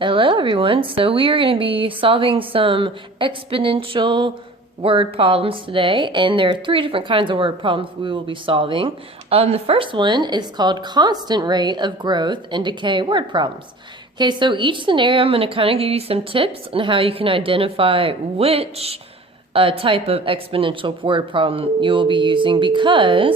Hello everyone, so we are going to be solving some exponential word problems today, and there are three different kinds of word problems we will be solving. The first one is called constant rate of growth and decay word problems. Okay, so each scenario I'm going to kind of give you some tips on how you can identify which type of exponential word problem you will be using because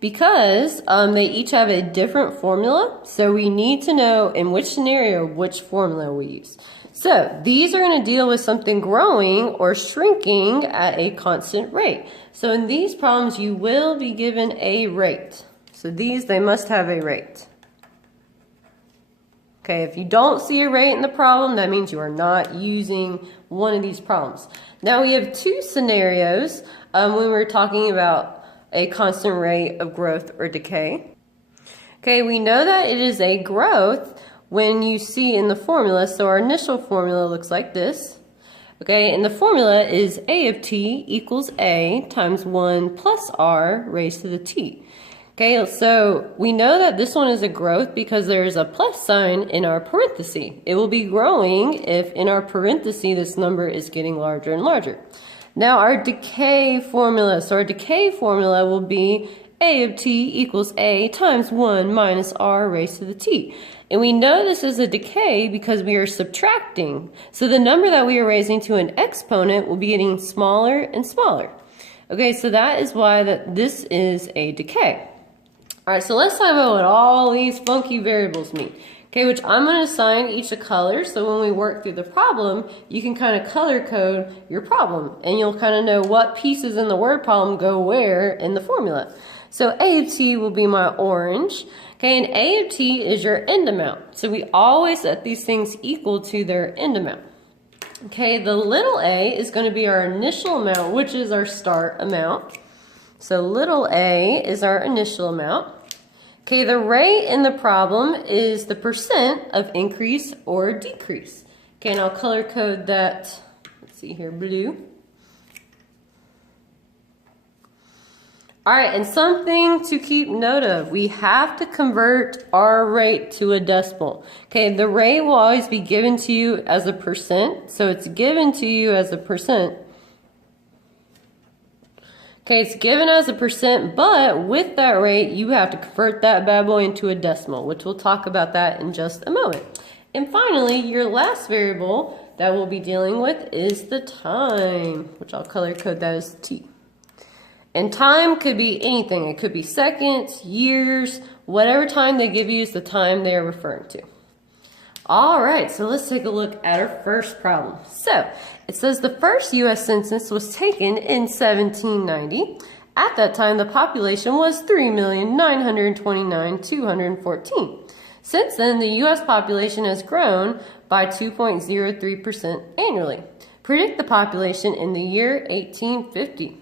they each have a different formula, so we need to know in which scenario which formula we use. So these are going to deal with something growing or shrinking at a constant rate. So in these problems you will be given a rate. So they must have a rate. Okay, if you don't see a rate in the problem, that means you are not using one of these problems. Now we have two scenarios when we're talking about a constant rate of growth or decay. Okay, we know that it is a growth when you see in the formula, so our initial formula looks like this. Okay, and the formula is A of t equals A times 1 plus r raised to the t. Okay, so we know that this one is a growth because there's a plus sign in our parenthesis. It will be growing if in our parenthesis this number is getting larger and larger. Now our decay formula, so our decay formula will be A of t equals A times 1 minus r raised to the t. And we know this is a decay because we are subtracting. So the number that we are raising to an exponent will be getting smaller and smaller. Okay, so that is why this is a decay. Alright, so let's talk about what all these funky variables mean. Okay, which I'm going to assign each a color, so when we work through the problem, you can kind of color code your problem, and you'll kind of know what pieces in the word problem go where in the formula. So A of t will be my orange, okay, and A of t is your end amount. So we always set these things equal to their end amount. Okay, the little a is going to be our initial amount, which is our start amount. So little a is our initial amount. Okay, the rate in the problem is the percent of increase or decrease. Okay, and I'll color code that, let's see here, blue. Alright, and something to keep note of, we have to convert our rate to a decimal. Okay, the rate will always be given to you as a percent, so it's given to you as a percent. Okay, it's given as a percent, but with that rate, you have to convert that bad boy into a decimal, which we'll talk about that in just a moment. And finally, your last variable that we'll be dealing with is the time, which I'll color code that as t. And time could be anything. It could be seconds, years, whatever time they give you is the time they are referring to. Alright, so let's take a look at our first problem. So, it says the first U.S. census was taken in 1790. At that time, the population was 3,929,214. Since then, the U.S. population has grown by 2.03% annually. Predict the population in the year 1850.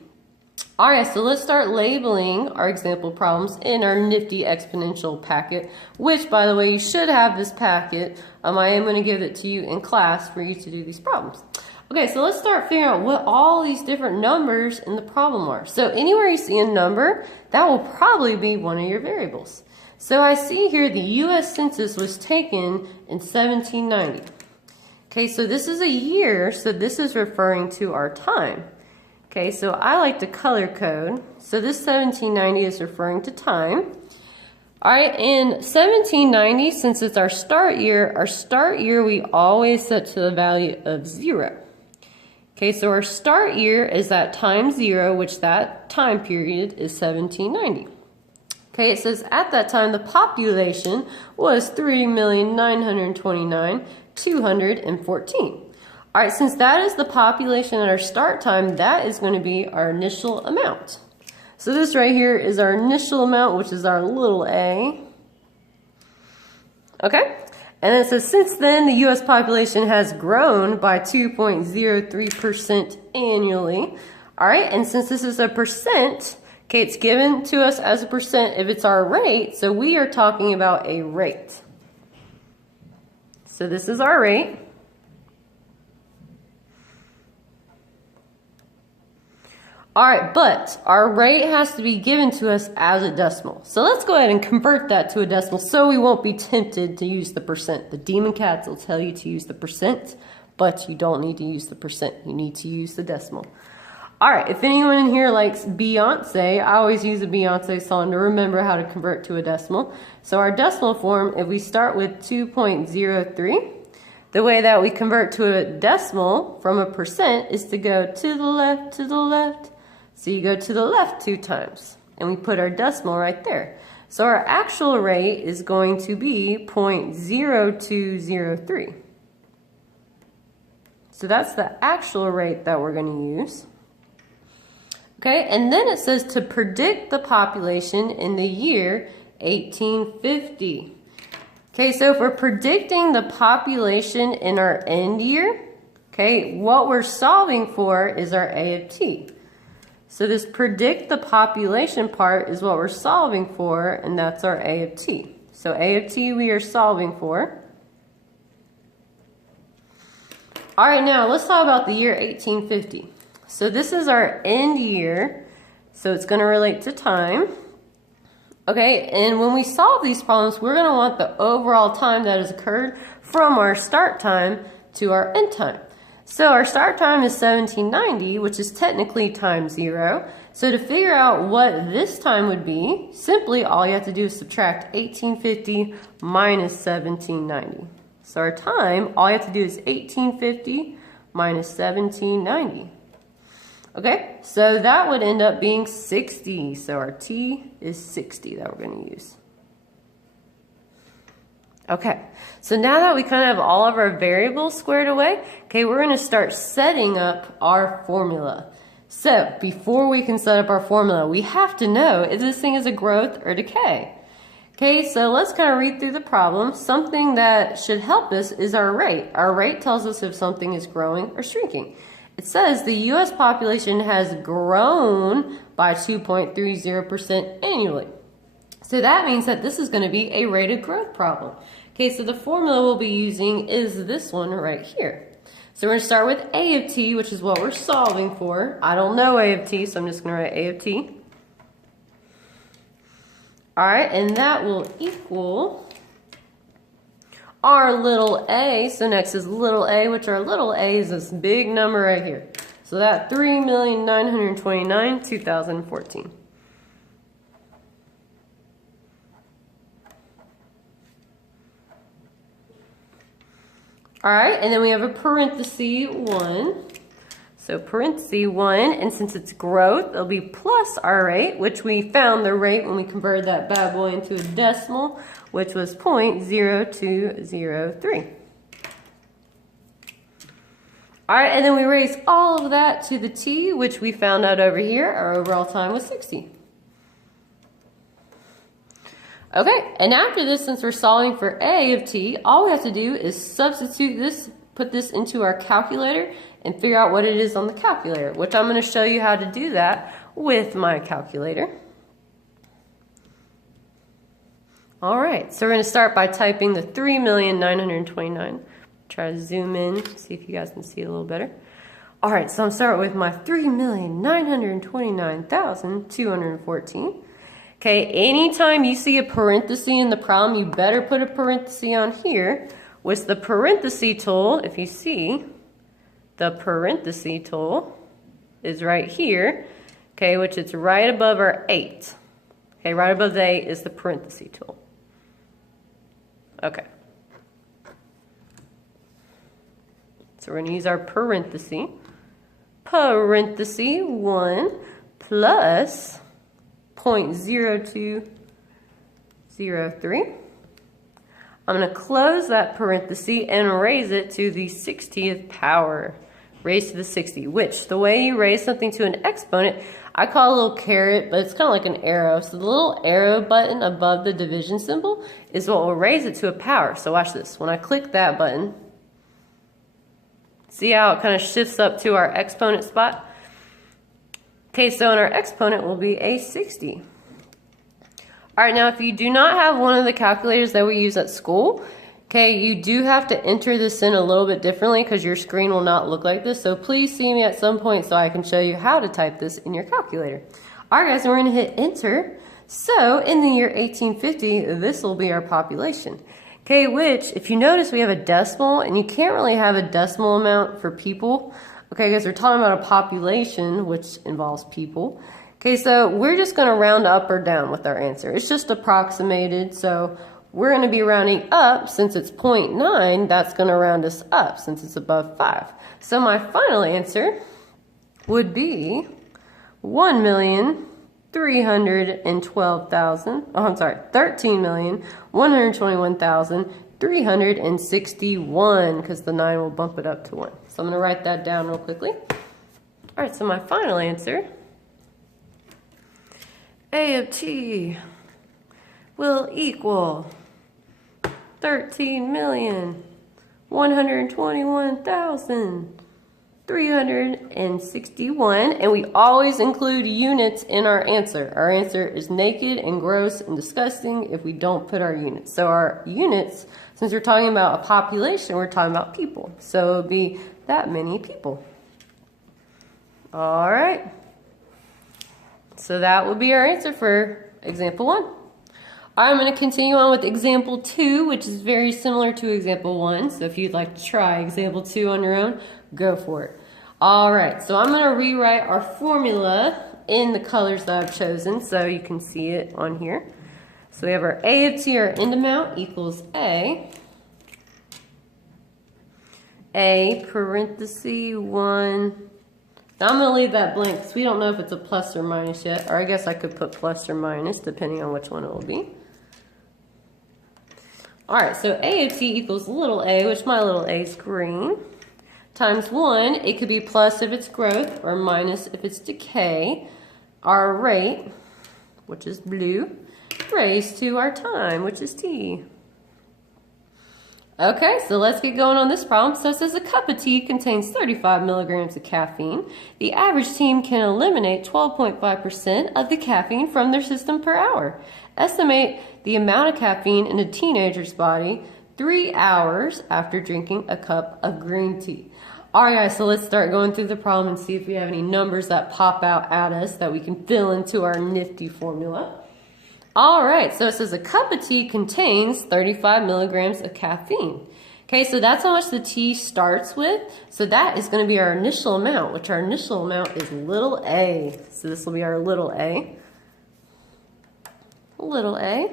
Alright, so let's start labeling our example problems in our nifty exponential packet, which, by the way, you should have this packet. I am going to give it to you in class for you to do these problems. Okay, so let's start figuring out what all these different numbers in the problem are. So anywhere you see a number, that will probably be one of your variables. So I see here the U.S. Census was taken in 1790. Okay, so this is a year, so this is referring to our time. Okay, so I like to color code. So this 1790 is referring to time. Alright, in 1790, since it's our start year we always set to the value of 0. Okay, so our start year is that time 0, which that time period is 1790. Okay, it says at that time the population was 3,929,214. Alright, since that is the population at our start time, that is going to be our initial amount. So this right here is our initial amount, which is our little a. Okay? And it says since then the U.S. population has grown by 2.03% annually. Alright, and since this is a percent, okay, it's given to us as a percent if it's our rate, so we are talking about a rate. So this is our rate. All right, but our rate has to be given to us as a decimal. So let's go ahead and convert that to a decimal so we won't be tempted to use the percent. The demon cats will tell you to use the percent, but you don't need to use the percent. You need to use the decimal. All right, if anyone in here likes Beyonce, I always use a Beyonce song to remember how to convert to a decimal. So our decimal form, if we start with 2.03, the way that we convert to a decimal from a percent is to go to the left, to the left. So you go to the left 2 times, and we put our decimal right there. So our actual rate is going to be 0.0203. So that's the actual rate that we're going to use. Okay, and then it says to predict the population in the year 1850. Okay, so if we're predicting the population in our end year, okay, what we're solving for is our A of t. So this predict the population part is what we're solving for, and that's our A of t. So A of t we are solving for. All right, now let's talk about the year 1850. So this is our end year, so it's going to relate to time. Okay, and when we solve these problems, we're going to want the overall time that has occurred from our start time to our end time. So our start time is 1790, which is technically time 0. So to figure out what this time would be, simply all you have to do is subtract 1850 minus 1790. So our time, all you have to do is 1850 minus 1790. Okay, so that would end up being 60. So our t is 60 that we're going to use. Okay, so now that we kind of have all of our variables squared away, okay, we're going to start setting up our formula. So before we can set up our formula, we have to know if this thing is a growth or decay. Okay, so let's kind of read through the problem. Something that should help us is our rate. Our rate tells us if something is growing or shrinking. It says the U.S. population has grown by 2.30% annually. So that means that this is going to be a rate of growth problem. Okay, so the formula we'll be using is this one right here. So we're going to start with A of t, which is what we're solving for. I don't know A of t, so I'm just going to write A of t. All right, and that will equal our little a. So next is little a, which our little a is this big number right here. So that 3,929,2014. All right, and then we have a parenthesis 1. So parenthesis 1, and since it's growth, it'll be plus our rate, which we found the rate when we converted that bad boy into a decimal, which was 0.0203. All right, and then we raise all of that to the t, which we found out over here. Our overall time was 60. Okay, and after this, since we're solving for A of t, all we have to do is substitute this, put this into our calculator, and figure out what it is on the calculator, which I'm going to show you how to do that with my calculator. All right, so we're going to start by typing the 3,929,000. Try to zoom in, see if you guys can see it a little better. All right, so I'm starting with my 3,929,214. Okay, anytime you see a parenthesis in the problem, you better put a parenthesis on here. With the parenthesis tool, if you see, the parenthesis tool is right here, okay, which is right above our 8. Okay, right above the 8 is the parenthesis tool. Okay. So we're going to use our parenthesis. Parenthesis 1 plus 0.0203. I'm going to close that parenthesis and raise it to the 60th power. Raise to the 60, which the way you raise something to an exponent, I call a little caret, but it's kind of like an arrow. So the little arrow button above the division symbol is what will raise it to a power. So watch this. When I click that button, see how it kind of shifts up to our exponent spot? Okay, so in our exponent will be a 60. All right, now if you do not have one of the calculators that we use at school, okay, Okay, you do have to enter this in a little bit differently because your screen will not look like this. So please see me at some point so I can show you how to type this in your calculator. All right, guys, we're going to hit enter. So in the year 1850, this will be our population. Okay, which, if you notice, we have a decimal, and you can't really have a decimal amount for people. Okay, guys, we're talking about a population, which involves people. Okay, so we're just going to round up or down with our answer. It's just approximated, so we're going to be rounding up. Since it's 0.9, that's going to round us up since it's above 5. So my final answer would be 13,121,361, because the 9 will bump it up to 1. So I'm going to write that down real quickly. All right, so my final answer, A of t will equal 13,121,361, and we always include units in our answer. Our answer is naked and gross and disgusting if we don't put our units. So our units, since we're talking about a population, we're talking about people. So it would be that many people. All right. So that would be our answer for example 1. I'm going to continue on with example 2, which is very similar to example 1. So if you'd like to try example 2 on your own, go for it. All right, so I'm going to rewrite our formula in the colors that I've chosen so you can see it on here. So we have our A of t, our end amount, equals A parenthesis 1. Now I'm going to leave that blank because we don't know if it's a plus or minus yet. Or I guess I could put plus or minus depending on which one it will be. Alright, so A of t equals little a, which my little a is green, times 1. It could be plus if it's growth or minus if it's decay. Our rate, which is blue, raised to our time, which is t. Okay, so let's get going on this problem. So it says a cup of tea contains 35 milligrams of caffeine. The average team can eliminate 12.5% of the caffeine from their system per hour. Estimate the amount of caffeine in a teenager's body 3 hours after drinking a cup of green tea. Alright guys, so let's start going through the problem and see if we have any numbers that pop out at us that we can fill into our nifty formula. Alright, so it says a cup of tea contains 35 milligrams of caffeine. Okay, so that's how much the tea starts with. So that is going to be our initial amount, which our initial amount is little a. So this will be our little a. Little a.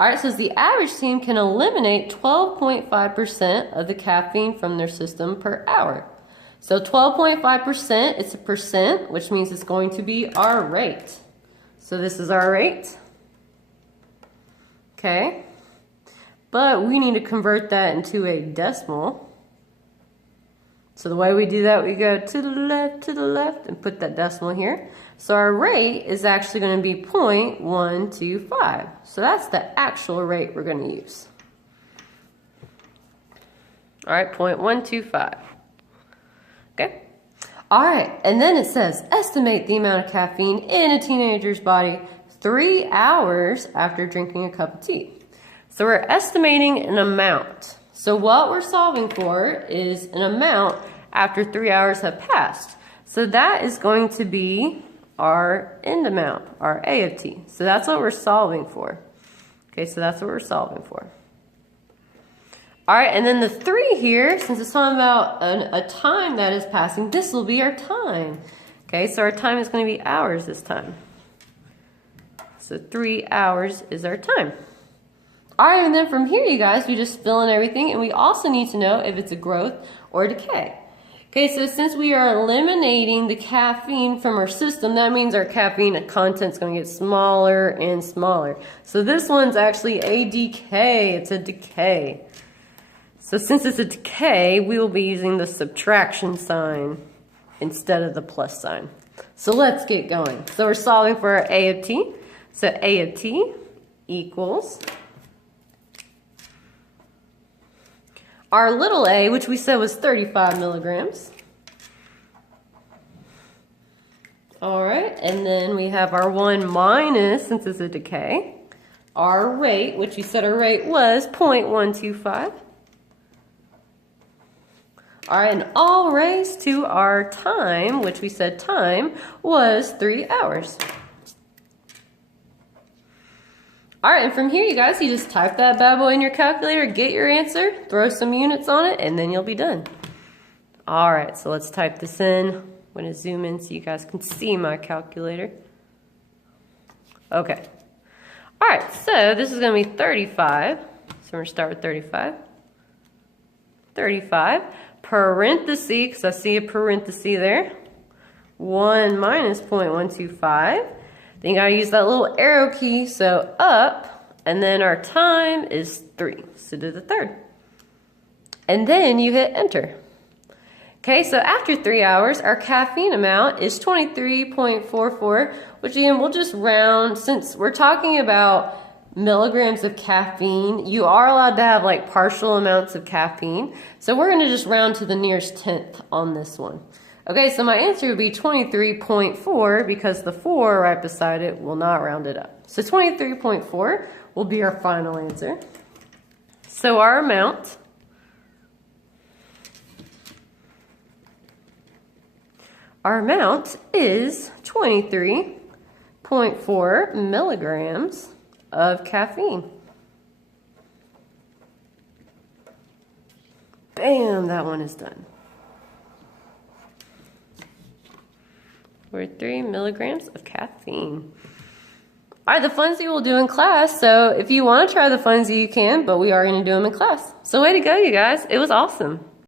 Alright, so the average team can eliminate 12.5% of the caffeine from their system per hour. So 12.5%, it's a percent, which means it's going to be our rate. So this is our rate. Okay, but we need to convert that into a decimal. So the way we do that, we go to the left, and put that decimal here. So our rate is actually going to be 0.125. So that's the actual rate we're going to use. All right, 0.125. Okay. All right, and then it says, estimate the amount of caffeine in a teenager's body 3 hours after drinking a cup of tea. So we're estimating an amount. So what we're solving for is an amount after 3 hours have passed. So that is going to be our end amount, our A of t. So that's what we're solving for. Okay, so that's what we're solving for. All right, and then the 3 here, since it's talking about a time that is passing, this will be our time. Okay, so our time is going to be hours this time. So 3 hours is our time. All right, and then from here, you guys, we just fill in everything, and we also need to know if it's a growth or decay. Okay, so since we are eliminating the caffeine from our system, that means our caffeine content is going to get smaller and smaller. So this one's actually a decay. It's a decay. So since it's a decay, we will be using the subtraction sign instead of the plus sign. So let's get going. So we're solving for our A of t. So A of t equals our little a, which we said was 35 milligrams. All right, and then we have our 1 minus, since it's a decay, our rate, which we said our rate was 0.125. All right, and all raised to our time, which we said time was 3 hours. All right, and from here, you guys, you just type that bad boy in your calculator, get your answer, throw some units on it, and then you'll be done. All right, so let's type this in. I'm going to zoom in so you guys can see my calculator. Okay. All right, so this is going to be 35. So we're going to start with 35. 35, parenthesis, because I see a parenthesis there. 1 minus 0.125. Then you gotta use that little arrow key, so up, and then our time is 3, so do the third. And then you hit enter. Okay, so after 3 hours, our caffeine amount is 23.44, which again, we'll just round, since we're talking about milligrams of caffeine, you are allowed to have like partial amounts of caffeine, so we're gonna just round to the nearest tenth on this one. Okay, so my answer would be 23.4 because the 4 right beside it will not round it up. So 23.4 will be our final answer. So our amount is 23.4 milligrams of caffeine. Bam, that one is done. 3 milligrams of caffeine. All right, the funsy we'll do in class. So if you want to try the funsy, you can, but we are going to do them in class. So way to go, you guys. It was awesome.